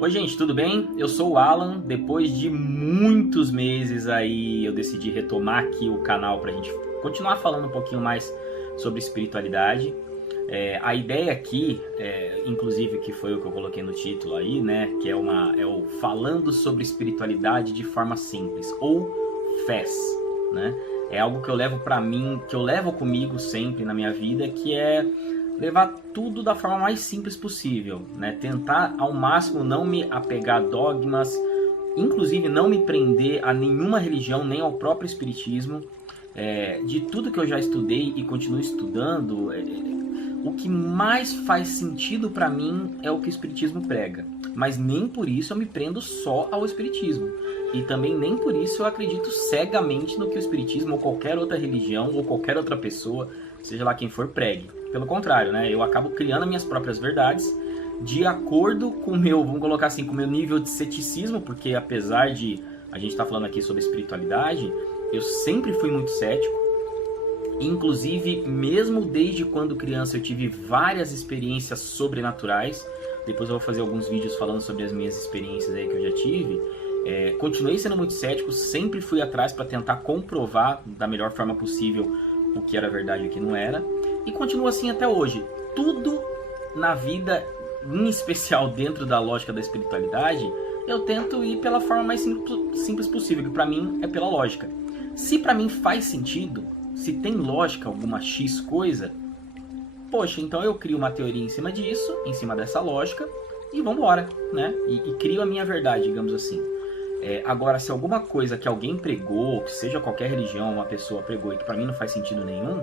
Oi gente, tudo bem? Eu sou o Alan. Depois de muitos meses aí eu decidi retomar aqui o canal pra gente continuar falando um pouquinho mais sobre espiritualidade. A ideia aqui, inclusive que foi o que eu coloquei no título aí, né? Que é o Falando sobre Espiritualidade de Forma Simples, ou FES, né? É algo que eu levo pra mim, que eu levo comigo sempre na minha vida, que é levar tudo da forma mais simples possível, né? Tentar ao máximo não me apegar a dogmas, inclusive não me prender a nenhuma religião, nem ao próprio espiritismo. De tudo que eu já estudei e continuo estudando, o que mais faz sentido para mim é o que o espiritismo prega. Mas nem por isso eu me prendo só ao espiritismo. E também nem por isso eu acredito cegamente no que o espiritismo ou qualquer outra religião ou qualquer outra pessoa, seja lá quem for, pregue. Pelo contrário, né? Eu acabo criando minhas próprias verdades de acordo com o meu, vamos colocar assim, com o meu nível de ceticismo, porque apesar de a gente estar falando aqui sobre espiritualidade, eu sempre fui muito cético. Inclusive, mesmo desde quando criança, eu tive várias experiências sobrenaturais. Depois eu vou fazer alguns vídeos falando sobre as minhas experiências aí que eu já tive. Continuei sendo muito cético, sempre fui atrás para tentar comprovar da melhor forma possível o que era verdade e o que não era. E continuo assim até hoje. Tudo na vida, em especial dentro da lógica da espiritualidade, eu tento ir pela forma mais simples possível, que para mim é pela lógica. Se para mim faz sentido, se tem lógica alguma X coisa, poxa, então eu crio uma teoria em cima disso, em cima dessa lógica, e vambora, né? E crio a minha verdade, digamos assim. Agora, se alguma coisa que alguém pregou, que seja qualquer religião, uma pessoa pregou e que pra mim não faz sentido nenhum,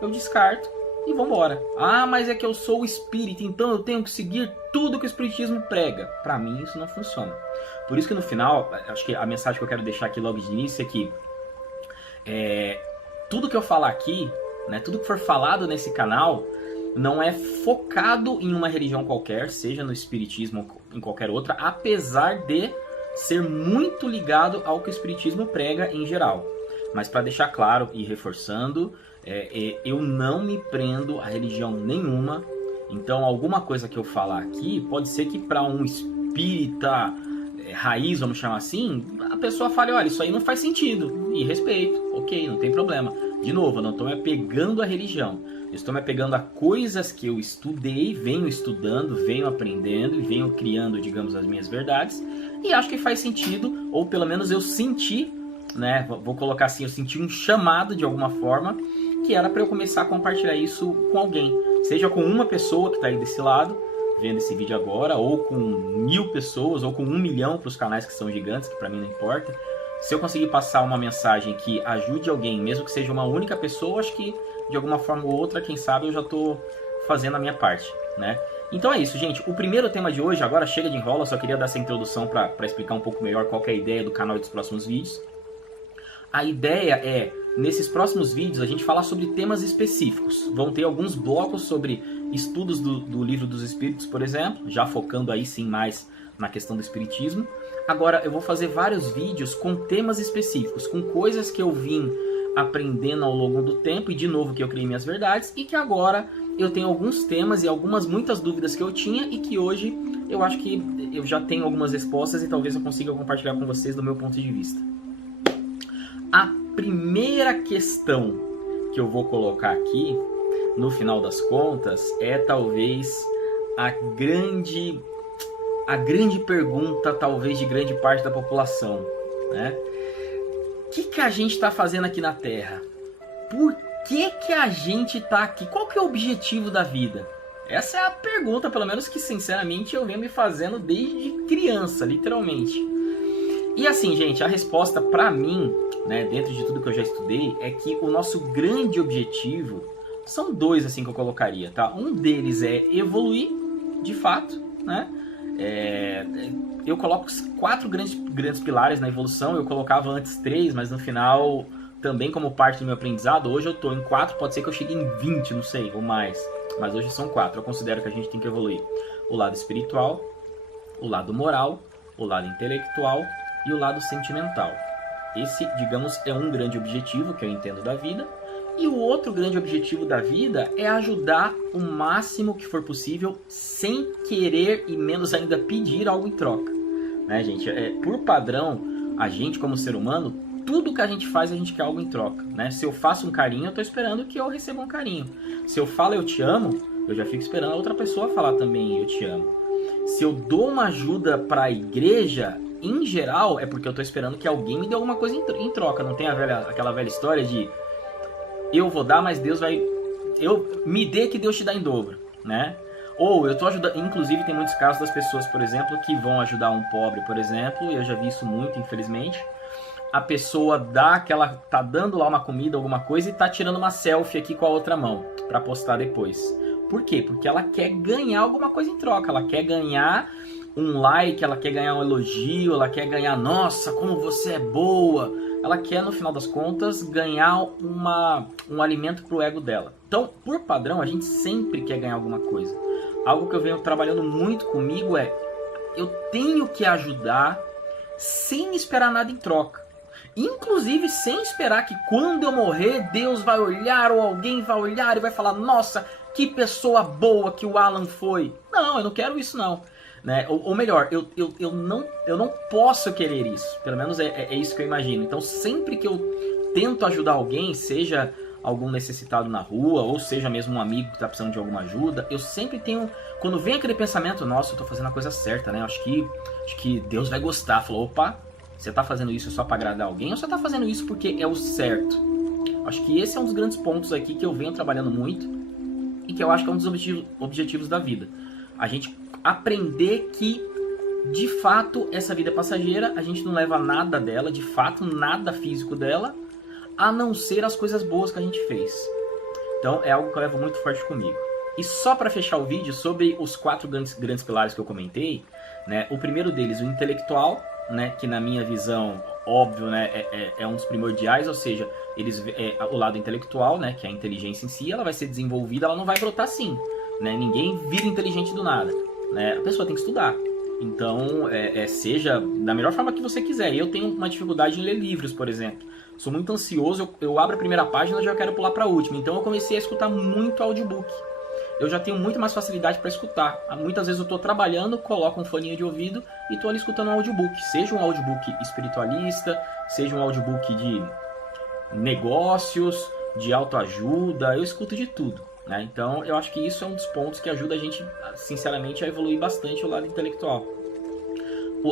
eu descarto e vambora. Ah, mas é que eu sou o espírita, então eu tenho que seguir tudo que o espiritismo prega. Pra mim isso não funciona. Por isso que no final, acho que a mensagem que eu quero deixar aqui logo de início é que tudo que eu falar aqui, né, tudo que for falado nesse canal, não é focado em uma religião qualquer, seja no espiritismo ou em qualquer outra, apesar de ser muito ligado ao que o espiritismo prega em geral. Mas para deixar claro e reforçando, eu não me prendo a religião nenhuma. Então alguma coisa que eu falar aqui, pode ser que para um espírita raiz, vamos chamar assim, a pessoa fale, olha, isso aí não faz sentido, e respeito, ok, não tem problema. De novo, eu não estou me apegando à religião, eu estou me apegando a coisas que eu estudei, venho estudando, venho aprendendo e venho criando, digamos, as minhas verdades, e acho que faz sentido, ou pelo menos eu senti, né, vou colocar assim, eu senti um chamado de alguma forma, que era para eu começar a compartilhar isso com alguém, seja com uma pessoa que está aí desse lado, vendo esse vídeo agora, ou com 1000 pessoas, ou com 1 milhão para os canais que são gigantes, que para mim não importa. Se eu conseguir passar uma mensagem que ajude alguém, mesmo que seja uma única pessoa, acho que de alguma forma ou outra, quem sabe, eu já estou fazendo a minha parte, né? Então é isso, gente. O primeiro tema de hoje, agora chega de enrola, só queria dar essa introdução para explicar um pouco melhor qual que é a ideia do canal e dos próximos vídeos. A ideia é, nesses próximos vídeos, a gente falar sobre temas específicos. Vão ter alguns blocos sobre estudos do Livro dos Espíritos, por exemplo, já focando aí sim mais na questão do espiritismo. Agora eu vou fazer vários vídeos com temas específicos, com coisas que eu vim aprendendo ao longo do tempo e de novo que eu criei minhas verdades e que agora eu tenho alguns temas e muitas dúvidas que eu tinha e que hoje eu acho que eu já tenho algumas respostas e talvez eu consiga compartilhar com vocês do meu ponto de vista. A primeira questão que eu vou colocar aqui, no final das contas, é talvez a grande pergunta, talvez, de grande parte da população, né? O que a gente está fazendo aqui na Terra? Por que a gente está aqui? Qual que é o objetivo da vida? Essa é a pergunta, pelo menos que sinceramente eu venho me fazendo desde criança, literalmente. E assim, gente, a resposta pra mim, né, dentro de tudo que eu já estudei, é que o nosso grande objetivo são dois, assim, que eu colocaria, tá? Um deles é evoluir, de fato, né? Eu coloco 4 grandes pilares na evolução, eu colocava antes 3, mas no final, também como parte do meu aprendizado, hoje eu tô em 4, pode ser que eu chegue em 20, não sei, ou mais. Mas hoje são 4, eu considero que a gente tem que evoluir. O lado espiritual, o lado moral, o lado intelectual e o lado sentimental. Esse, digamos, é um grande objetivo que eu entendo da vida. E o outro grande objetivo da vida é ajudar o máximo que for possível, sem querer e menos ainda pedir algo em troca. Né, gente? Por padrão, a gente como ser humano, tudo que a gente faz, a gente quer algo em troca. Né? Se eu faço um carinho, eu estou esperando que eu receba um carinho. Se eu falo eu te amo, eu já fico esperando a outra pessoa falar também eu te amo. Se eu dou uma ajuda para a igreja, em geral, é porque eu estou esperando que alguém me dê alguma coisa em troca. Não tem aquela velha história de eu vou dar, mas Deus vai... me dê que Deus te dá em dobro, né? Ou eu tô ajudando... Inclusive tem muitos casos das pessoas, por exemplo, que vão ajudar um pobre, por exemplo. Eu já vi isso muito, infelizmente. A pessoa tá dando lá uma comida, alguma coisa, e tá tirando uma selfie aqui com a outra mão, pra postar depois. Por quê? Porque ela quer ganhar alguma coisa em troca. Ela quer ganhar um like, ela quer ganhar um elogio, ela quer ganhar, nossa, como você é boa. Ela quer, no final das contas, ganhar um alimento pro ego dela. Então, por padrão, a gente sempre quer ganhar alguma coisa. Algo que eu venho trabalhando muito comigo é, eu tenho que ajudar sem esperar nada em troca. Inclusive sem esperar que quando eu morrer, Deus vai olhar ou alguém vai olhar e vai falar, nossa, que pessoa boa que o Alan foi. Não, eu não quero isso não. Né? Ou melhor, eu não posso querer isso. Pelo menos é isso que eu imagino. Então sempre que eu tento ajudar alguém, seja algum necessitado na rua, ou seja mesmo um amigo que está precisando de alguma ajuda, eu sempre tenho... Quando vem aquele pensamento, nossa, eu estou fazendo a coisa certa, né? Acho que Deus vai gostar. Falou, opa, você está fazendo isso só para agradar alguém ou você está fazendo isso porque é o certo? Acho que esse é um dos grandes pontos aqui que eu venho trabalhando muito e que eu acho que é um dos objetivos da vida. A gente aprender que, de fato, essa vida é passageira, a gente não leva nada dela, de fato, nada físico dela, a não ser as coisas boas que a gente fez. Então, é algo que eu levo muito forte comigo. E só para fechar o vídeo, sobre os 4 grandes pilares que eu comentei, né, o primeiro deles, o intelectual, né, que na minha visão, óbvio, né, é um dos primordiais, ou seja, o lado intelectual, né, que é a inteligência em si, ela vai ser desenvolvida, ela não vai brotar assim. Né, ninguém vira inteligente do nada. Né, a pessoa tem que estudar. Então, seja da melhor forma que você quiser. Eu tenho uma dificuldade em ler livros, por exemplo. Sou muito ansioso, eu abro a primeira página e já quero pular para a última. Então eu comecei a escutar muito audiobook. Eu já tenho muito mais facilidade para escutar. Muitas vezes eu estou trabalhando, coloco um foninho de ouvido e estou ali escutando um audiobook. Seja um audiobook espiritualista, seja um audiobook de negócios, de autoajuda, eu escuto de tudo. Né? Então eu acho que isso é um dos pontos que ajuda a gente, sinceramente, a evoluir bastante o lado intelectual.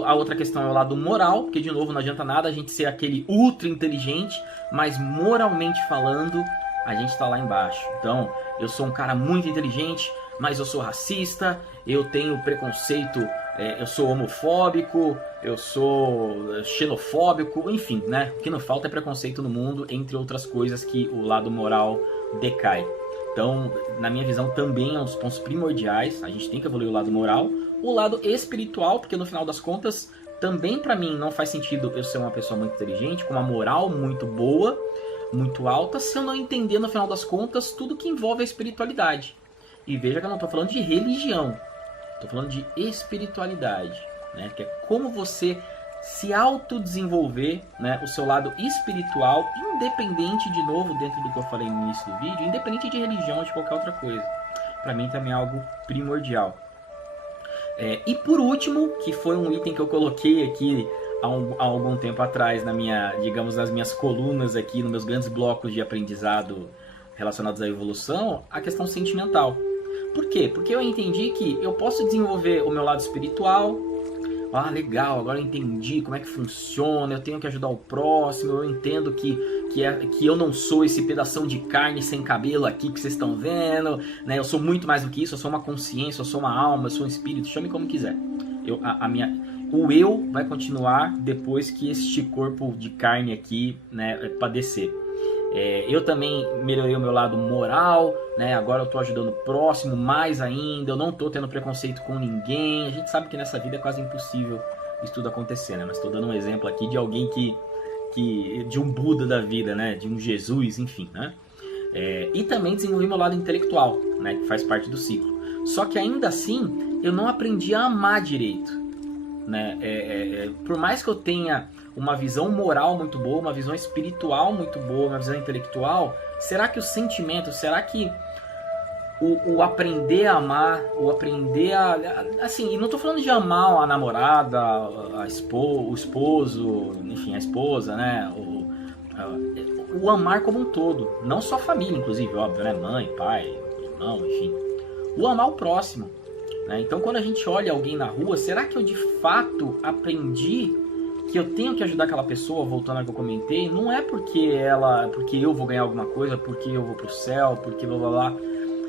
A outra questão é o lado moral, porque de novo não adianta nada a gente ser aquele ultra inteligente, mas moralmente falando, a gente está lá embaixo. Então, eu sou um cara muito inteligente, mas eu sou racista, eu tenho preconceito, eu sou homofóbico, eu sou xenofóbico, enfim, né? O que não falta é preconceito no mundo, entre outras coisas que o lado moral decai. Então, na minha visão, também é um dos pontos primordiais. A gente tem que evoluir o lado moral. O lado espiritual, porque no final das contas, também para mim não faz sentido eu ser uma pessoa muito inteligente, com uma moral muito boa, muito alta, se eu não entender no final das contas tudo que envolve a espiritualidade. E veja que eu não estou falando de religião, estou falando de espiritualidade, né? Que é como você se autodesenvolver, né, o seu lado espiritual, independente, de novo, dentro do que eu falei no início do vídeo, independente de religião ou de qualquer outra coisa. Para mim também é algo primordial. E por último, que foi um item que eu coloquei aqui há algum tempo atrás nas minhas colunas aqui, nos meus grandes blocos de aprendizado relacionados à evolução, a questão sentimental. Por quê? Porque eu entendi que eu posso desenvolver o meu lado espiritual. Ah, legal, agora eu entendi como é que funciona, eu tenho que ajudar o próximo, eu entendo que eu não sou esse pedação de carne sem cabelo aqui que vocês estão vendo, né? Eu sou muito mais do que isso, eu sou uma consciência, eu sou uma alma, eu sou um espírito, chame como quiser. O eu vai continuar depois que este corpo de carne aqui, né, padecer. Eu também melhorei o meu lado moral, né? Agora eu estou ajudando o próximo mais ainda, eu não estou tendo preconceito com ninguém. A gente sabe que nessa vida é quase impossível isso tudo acontecer, né? Mas estou dando um exemplo aqui de alguém de um Buda da vida, né? De um Jesus, enfim, né? E também desenvolvi meu lado intelectual, né? Que faz parte do ciclo. Só que ainda assim, eu não aprendi a amar direito, né? Por mais que eu tenha uma visão moral muito boa, uma visão espiritual muito boa, uma visão intelectual, será que o sentimento, será que o aprender a amar, o aprender assim, e não tô falando de amar a namorada, o esposo, enfim, a esposa, né? O amar como um todo, não só a família, inclusive, óbvio, né? Mãe, pai, irmão, enfim. O amar o próximo, né? Então, quando a gente olha alguém na rua, será que eu de fato aprendi que eu tenho que ajudar aquela pessoa, voltando ao que eu comentei? Não é porque eu vou ganhar alguma coisa, porque eu vou pro céu, porque blá blá blá.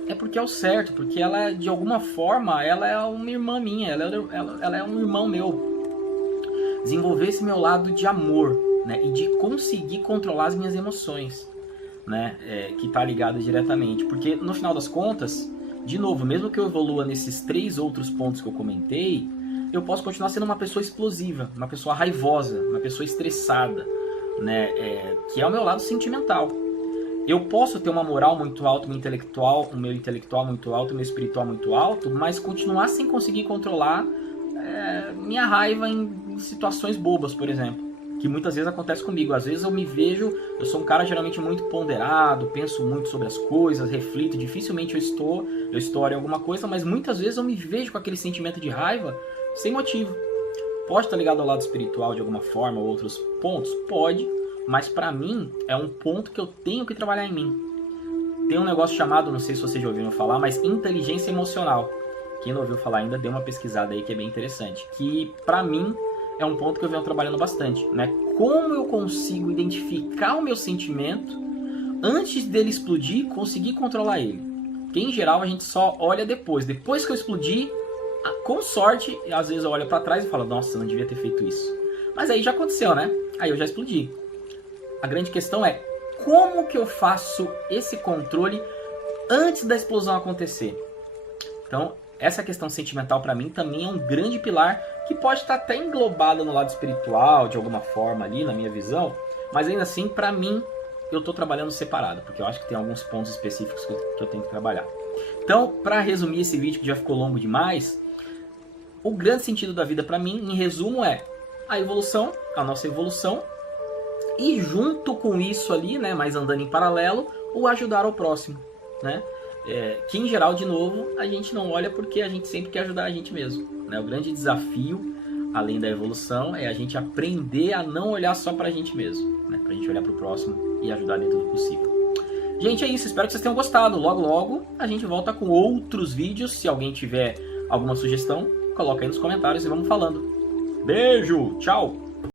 É porque é o certo, porque ela, de alguma forma, ela é uma irmã minha, ela é um irmão meu. Desenvolver esse meu lado de amor, né, e de conseguir controlar as minhas emoções, né, que está ligado diretamente. Porque, no final das contas, de novo, mesmo que eu evolua nesses 3 outros pontos que eu comentei, eu posso continuar sendo uma pessoa explosiva, uma pessoa raivosa, uma pessoa estressada, né, que é o meu lado sentimental. Eu posso ter uma moral muito alta, o meu intelectual muito alto, o meu espiritual muito alto, mas continuar sem conseguir controlar minha raiva em situações bobas, por exemplo, que muitas vezes acontece comigo. Às vezes eu sou um cara geralmente muito ponderado, penso muito sobre as coisas, reflito, dificilmente eu estouro em alguma coisa, mas muitas vezes eu me vejo com aquele sentimento de raiva sem motivo. Pode estar ligado ao lado espiritual de alguma forma, ou outros pontos? Pode. Mas pra mim, é um ponto que eu tenho que trabalhar em mim. Tem um negócio chamado, não sei se vocês já ouviram falar, mas inteligência emocional. Quem não ouviu falar ainda, dê uma pesquisada aí que é bem interessante. Que pra mim, é um ponto que eu venho trabalhando bastante, né? Como eu consigo identificar o meu sentimento antes dele explodir, conseguir controlar ele. Porque em geral a gente só olha depois. Depois que eu explodir, com sorte, às vezes eu olho pra trás e falo, nossa, eu não devia ter feito isso. Mas aí já aconteceu, né? Aí eu já explodi. A grande questão é como que eu faço esse controle antes da explosão acontecer. Então, essa questão sentimental para mim também é um grande pilar que pode estar até englobada no lado espiritual, de alguma forma ali, na minha visão, mas ainda assim, para mim, eu estou trabalhando separado, porque eu acho que tem alguns pontos específicos que eu tenho que trabalhar. Então, para resumir esse vídeo que já ficou longo demais, o grande sentido da vida para mim, em resumo, é a evolução, a nossa evolução, e junto com isso ali, né, mas andando em paralelo, o ajudar ao próximo, né? Que em geral, de novo, a gente não olha porque a gente sempre quer ajudar a gente mesmo, né? O grande desafio, além da evolução, é a gente aprender a não olhar só pra gente mesmo, né? Pra gente olhar pro próximo e ajudar dentro do possível. Gente, é isso, espero que vocês tenham gostado. Logo, logo, a gente volta com outros vídeos. Se alguém tiver alguma sugestão, coloca aí nos comentários e vamos falando. Beijo, tchau!